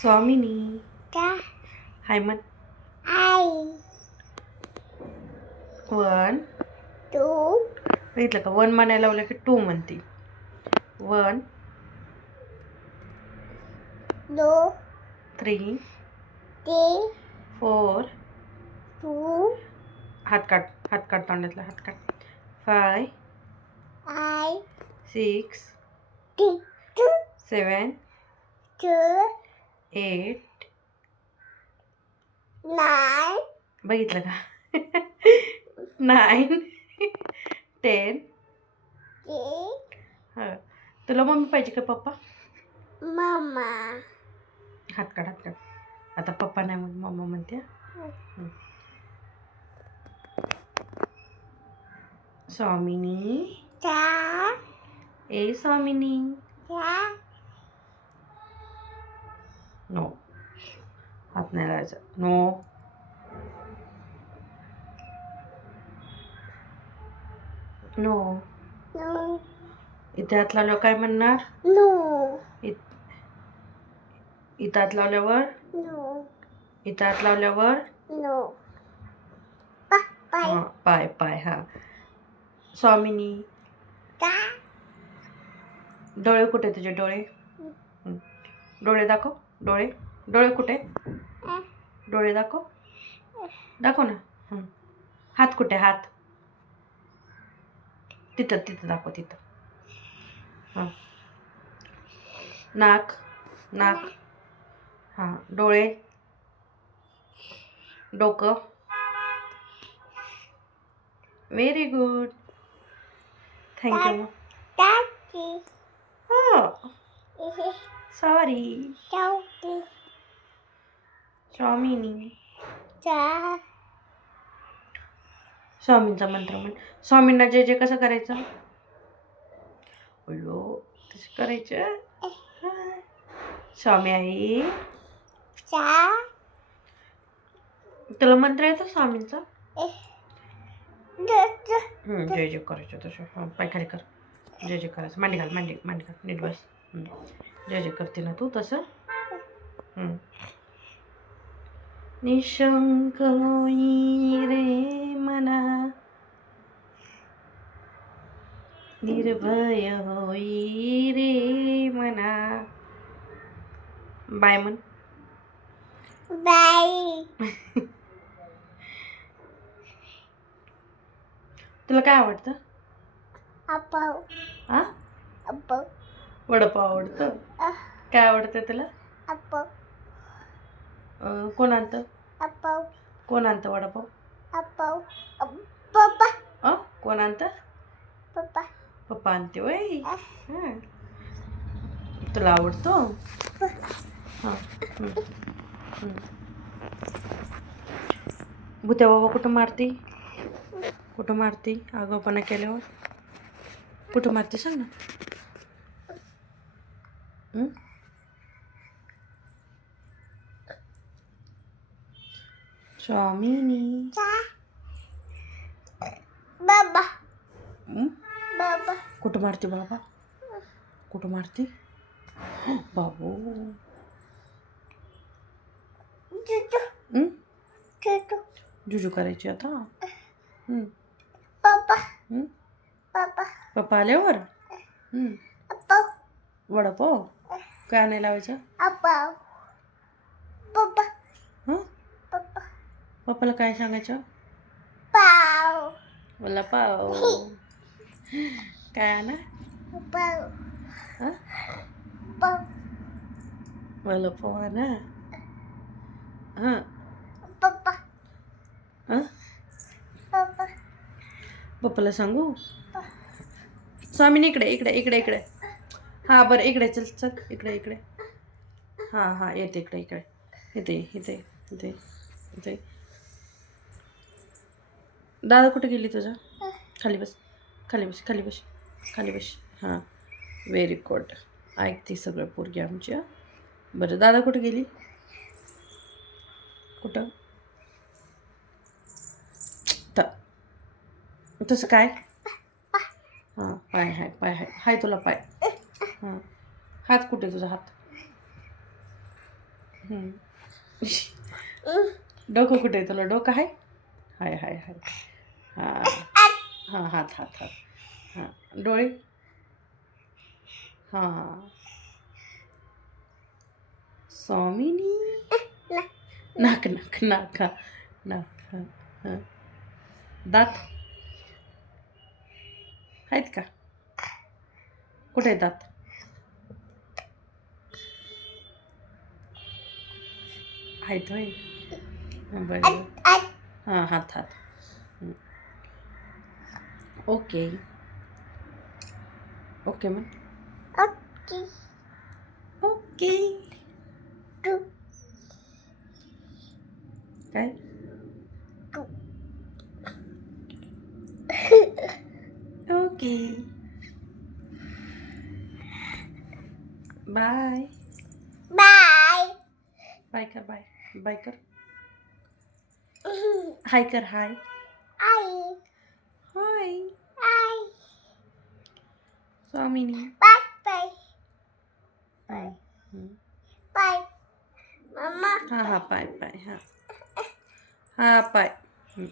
स्वामिनी. का? हाय आई. वन. तू बघितलं का? वन म्हणायला लावलं की टू म्हणते. वन. दो. थ्री. तीन फोर. टू. हात काढ. हात काढ तोंडातला. हात काढ. फाय. आई six. T two. Seven two. Eight nine बघितलं का? नाईन टेन एट हां. तुला मम्मी पाहिजे का पप्पा? मामा. हात काढ हात काढ. आता पप्पा नाही म्हणून मम्मा म्हणते हं. स्वामिनी. चा. ए स्वामिनी. चा. नो हात नाही लावायचा नो नो इथे हात लावल्यावर काय म्हणणार इथं हात लावल्यावर नो इथं हात लावल्यावर पाय पाय पाय हा स्वामिनी डोळे कुठे तुझे डोळे. डोळे दाखव डोळे डोळे कुठे अ, डोळे दाखव दाखव ना हं. हात कुठे हात तिथं तिथं दाखव तिथं हां नाक नाक हां डोळे डोकं व्हेरी गुड थँक्यू टाकी हो इहे सॉरी स्वामिनी चा स्वामींचा मंत्र म्हण. स्वामींना जे जे कसं करायचं? अयो तसं करायचं. स्वामी आई. तुला मंत्र येतो स्वामींचा? हं, जय जय करायचं तसं हां पाय खाली कर. जय जय करायचं. मांडी घाल मांडी मांडी घाल. नीट बस. जय जय करते ना तू तसं. निशंक होई रे मना. निर्भय होई रे मना. बाय म्हण. बाई तुला काय आवडतं? अपाव हां अपाव वडापाव आवडतं? काय आवडतं तुला अपाव अं, कोण आणतं अपाव कोण आणतं वडापाव अपाव पप्पा अ कोण आणतं पप्पा पप्पा आणते वय. हां तुला आवडतो. हं. भूत्या बाबा कुठं मारती? कुठं मारती? आगाऊपणा केल्यावर? कुठं मारते सांग ना हं? स्वामिनी चा बाबा हं? बाबा कुठं मारते बाबा कुठं मारते बाबू जुजू हं? जुजू जुजू करायची आता हं. पप्पा हं? पप्पा आल्यावर? हं. वडापाव? काय नाही लावायचं? पप्पाला काय सांगायचं? पाव मला पाव काय ना पाव पाव मला पाव ना हां? पप्पा हां? पप्पाला सांगू? स्वामीनी इकडे इकडे इकडे इकडे. हां बरं इकडे चल चल इकडे इकडे. हां हां येते इकडे इकडे. इथे इथे इथे इथे. दादा कुठे गेली तुझा? खाली बस खाली बस खाली बस खाली बस. हां व्हेरी गुड ऐकते सगळं पोरगी आमची बरं दादा कुठे गेली? कुठं? तसं काय? हां पाय हाय पाय हाय. हाय तुला पाय. हां. हात कुठे तुझा हात. डोकं कुठे तुला? डोकं आहे? हाय हाय हाय. हां. हां हात हात हात. हां. डोळे? हां. स्वामिनी? नाक नाक नाक. नाक हां. दात? आहेत का? कुठे दात? आहेत होय? हां, बरं. हां हात हात. ओके. ओके मग ओके. ओके काय टू ओके बाय बाय बाय कर बाय बाय कर हाय कर हाय आई हाय आई स्वामिनी बाय बाय बाय हं. बाय मम्मा हां हां पाय पाय हां हां पाय हं.